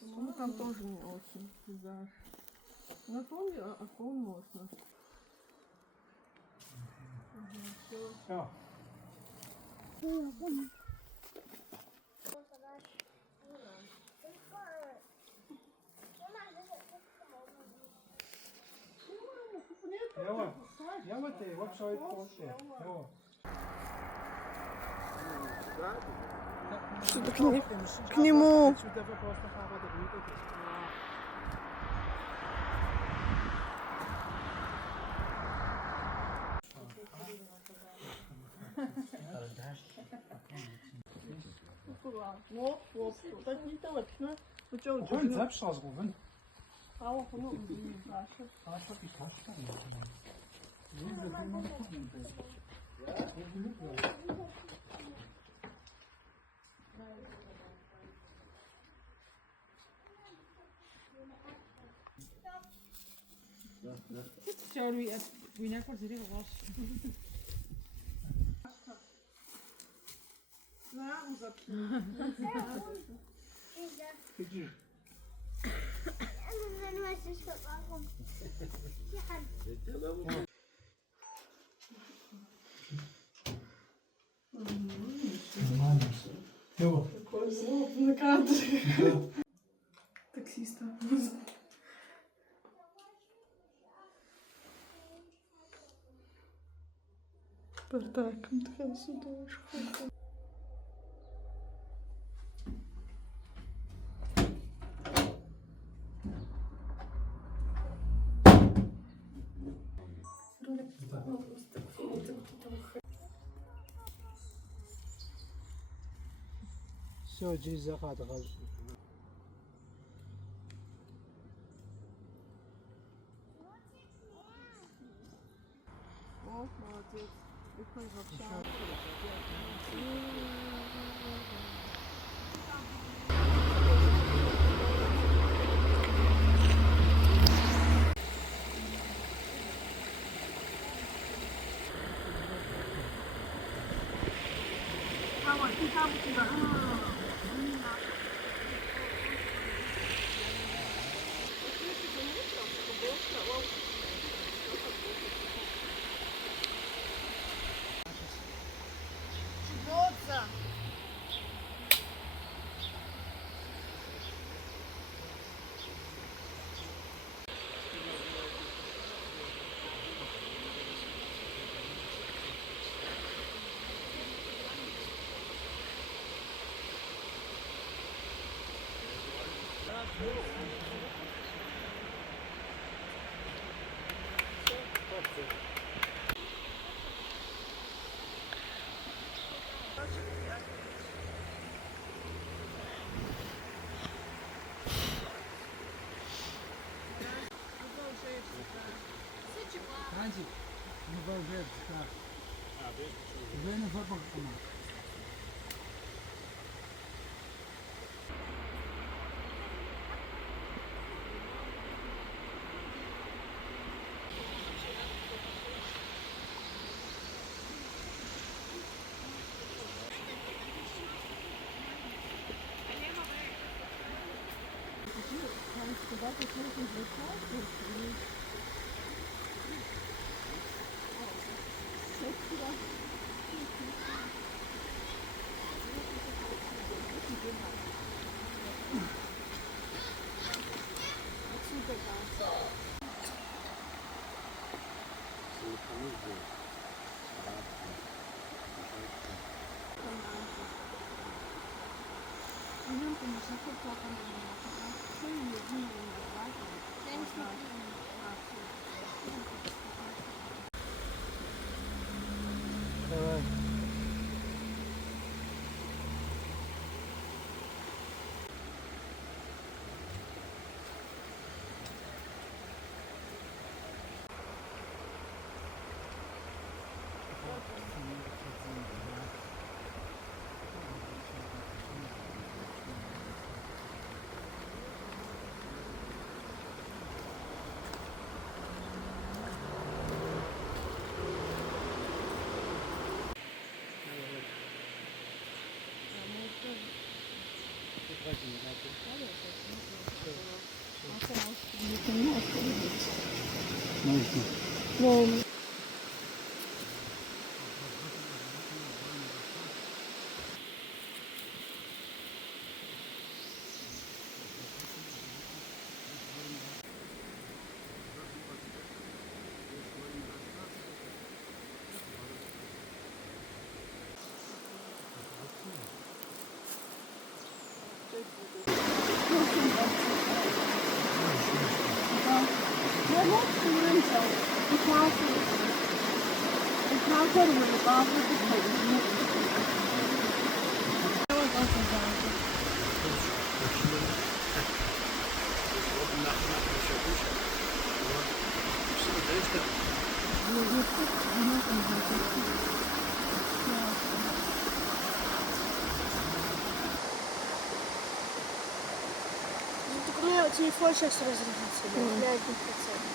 Ну там тоже не очень, пейзаж. На фоне окон можно. Ja. Ja, maar het wat zou je het kosten? Что-то к нему. Так не точно. Ну что, Gewoon selbst ausrufen. Auch nur um die Flasche. Ah, ich hab die Tasche. Zo doe je het. Doe je net wat erin was. На, запомни. Иди. Какой звук на кадре. Таксиста. Бардак, он сюда уж. Все, здесь захват. О, молодец. Какой вообще. Hansie, nu wel weer klaar. Ik ben een verband gemaakt. Можно. Ну, я вот слышал, и папа говорит, папа Так у меня телефон сейчас разрядится, для 1%.